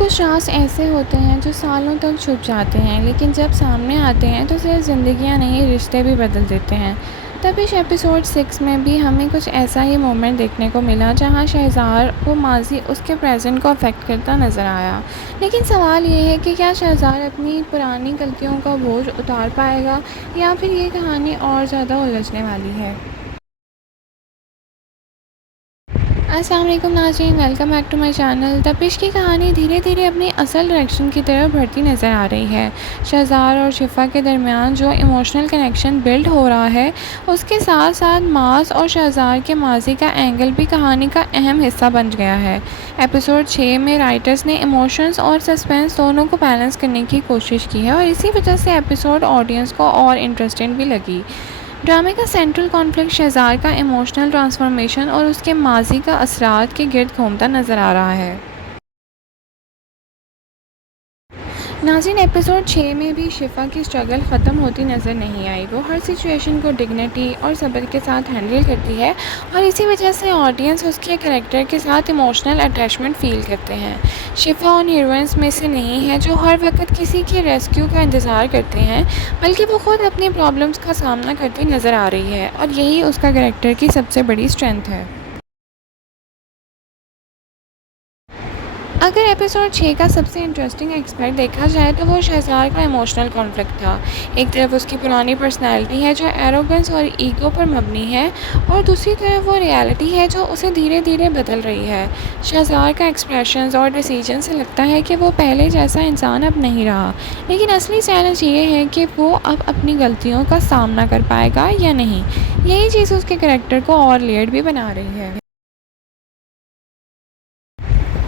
कुछ राज ऐसे होते हैं जो सालों तक छुप जाते हैं, लेकिन जब सामने आते हैं तो सिर्फ ज़िंदगियां नहीं, रिश्ते भी बदल देते हैं। तभी एपिसोड 6 में भी हमें कुछ ऐसा ही मोमेंट देखने को मिला जहां शहज़ाद वो माजी उसके प्रेजेंट को अफेक्ट करता नज़र आया। लेकिन सवाल ये है कि क्या शहज़ाद अपनी पुरानी गलतियों का बोझ उतार पाएगा या फिर ये कहानी और ज़्यादा उलझने वाली है। अस्सलाम वालेकुम नाज़रीन, welcome back to my channel. Tapish की कहानी धीरे धीरे अपनी असल डायरेक्शन की तरफ बढ़ती नज़र आ रही है। शहज़ाद और शिफा के दरमियान जो इमोशनल कनेक्शन बिल्ड हो रहा है, उसके साथ साथ मास और शहज़ाद के माजी का एंगल भी कहानी का अहम हिस्सा बन गया है। एपिसोड 6 में राइटर्स ने इमोशंस और सस्पेंस दोनों को बैलेंस करने की कोशिश की है और इसी वजह से एपिसोड ऑडियंस को और इंटरेस्टिंग भी लगी। ड्रामे का सेंट्रल कॉन्फ्लिक्ट शहज़ाद का इमोशनल ट्रांसफॉर्मेशन और उसके माजी का असरात के गिर्द घूमता नज़र आ रहा है। नाज़रीन, एपिसोड 6 में भी शिफा की स्ट्रगल ख़त्म होती नज़र नहीं आई। वो हर सिचुएशन को डिग्निटी और सब्र के साथ हैंडल करती है और इसी वजह से ऑडियंस उसके करैक्टर के साथ इमोशनल अटैचमेंट फ़ील करते हैं। शिफा उन हीरोइंस में से नहीं है जो हर वक्त किसी के रेस्क्यू का इंतज़ार करते हैं, बल्कि वो खुद अपनी प्रॉब्लम्स का सामना करती नज़र आ रही है और यही उसका करैक्टर की सबसे बड़ी स्ट्रेंथ है। अगर एपिसोड 6 का सबसे इंटरेस्टिंग एस्पेक्ट देखा जाए तो वो शहज़ाद का इमोशनल कॉन्फ्लिक्ट था। एक तरफ उसकी पुरानी पर्सनैलिटी है जो एरोगेंस और ईगो पर मबनी है और दूसरी तरफ वो रियलिटी है जो उसे धीरे धीरे बदल रही है। शहज़ाद का एक्सप्रेशंस और डिसीजन से लगता है कि वो पहले जैसा इंसान अब नहीं रहा, लेकिन असली चैलेंज ये है कि वो अब अपनी गलतियों का सामना कर पाएगा या नहीं। यही चीज़ उसके करैक्टर को और लेयर्ड भी बना रही है।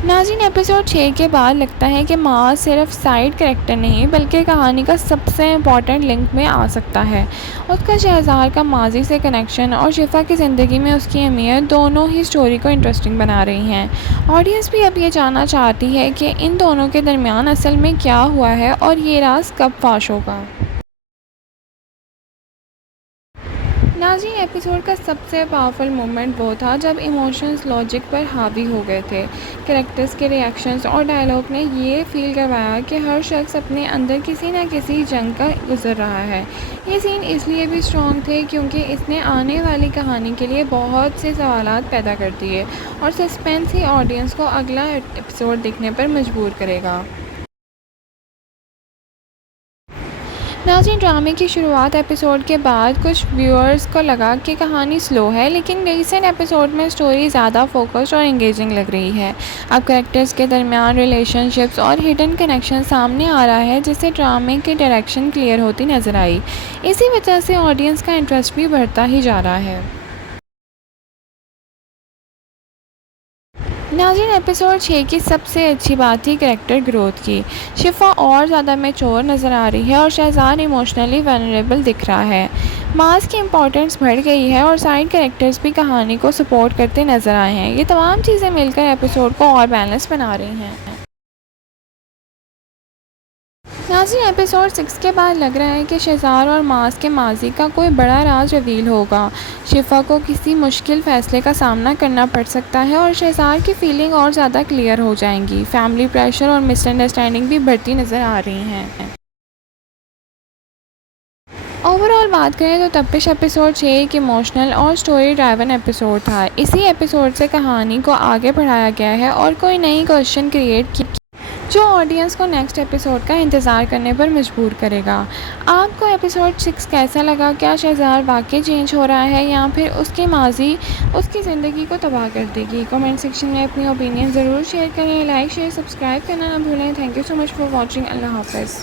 नाज़रीन, एपिसोड 6 के बाद लगता है कि माँ सिर्फ साइड कैरेक्टर नहीं बल्कि कहानी का सबसे इम्पॉर्टेंट लिंक में आ सकता है। उसका शहज़ाद का माजी से कनेक्शन और शिफा की ज़िंदगी में उसकी अहमियत दोनों ही स्टोरी को इंटरेस्टिंग बना रही हैं। ऑडियंस भी अब ये जानना चाहती है कि इन दोनों के दरमियान असल में क्या हुआ है और ये राज कब फाश होगा। नाज़रीन, एपिसोड का सबसे पावरफुल मोमेंट वो था जब इमोशंस लॉजिक पर हावी हो गए थे। कैरेक्टर्स के रिएक्शंस और डायलॉग ने ये फील करवाया कि हर शख्स अपने अंदर किसी न किसी जंग का गुजर रहा है। ये सीन इसलिए भी स्ट्रॉन्ग थे क्योंकि इसने आने वाली कहानी के लिए बहुत से सवालात पैदा कर दिए और सस्पेंस ही ऑडियंस को अगला एपिसोड देखने पर मजबूर करेगा। नाज़रीन, ड्रामे की शुरुआत एपिसोड के बाद कुछ व्यूअर्स को लगा कि कहानी स्लो है, लेकिन रिसेंट एपिसोड में स्टोरी ज़्यादा फोकस्ड और एंगेजिंग लग रही है। अब कैरेक्टर्स के दरमियान रिलेशनशिप्स और हिडन कनेक्शन सामने आ रहा है, जिससे ड्रामे की डायरेक्शन क्लियर होती नज़र आई। इसी वजह से ऑडियंस का इंटरेस्ट भी बढ़ता ही जा रहा है। नाज़रीन, एपिसोड 6 की सबसे अच्छी बात थी कैरेक्टर ग्रोथ की। शिफा और ज़्यादा मैच्योर नज़र आ रही है और शहज़ाद इमोशनली वल्नरेबल दिख रहा है। मास की इम्पोर्टेंस बढ़ गई है और साइड कैरेक्टर्स भी कहानी को सपोर्ट करते नज़र आए हैं। ये तमाम चीज़ें मिलकर एपिसोड को और बैलेंस बना रही हैं। नाज़रीन, एपिसोड 6 के बाद लग रहा है कि शहज़ाद और मास के माजी का कोई बड़ा राज रिवील होगा। शिफा को किसी मुश्किल फ़ैसले का सामना करना पड़ सकता है और शहज़ाद की फीलिंग और ज़्यादा क्लियर हो जाएंगी। फैमिली प्रेशर और मिसअंडरस्टैंडिंग भी बढ़ती नज़र आ रही हैं। ओवरऑल बात करें तो तपिश एपिसोड 6 एक इमोशनल और स्टोरी ड्राइवन एपिसोड था। इसी एपिसोड से कहानी को आगे बढ़ाया गया है और कोई नई क्वेश्चन क्रिएट की जो ऑडियंस को नेक्स्ट एपिसोड का इंतज़ार करने पर मजबूर करेगा। आपको एपिसोड 6 कैसा लगा? क्या शहज़ाद वाकई चेंज हो रहा है या फिर उसकी माजी उसकी ज़िंदगी को तबाह कर देगी? कमेंट सेक्शन में अपनी ओपिनियन ज़रूर शेयर करें। लाइक शेयर सब्सक्राइब करना ना भूलें। Thank you so much for watching. Allah हाफ़िज़।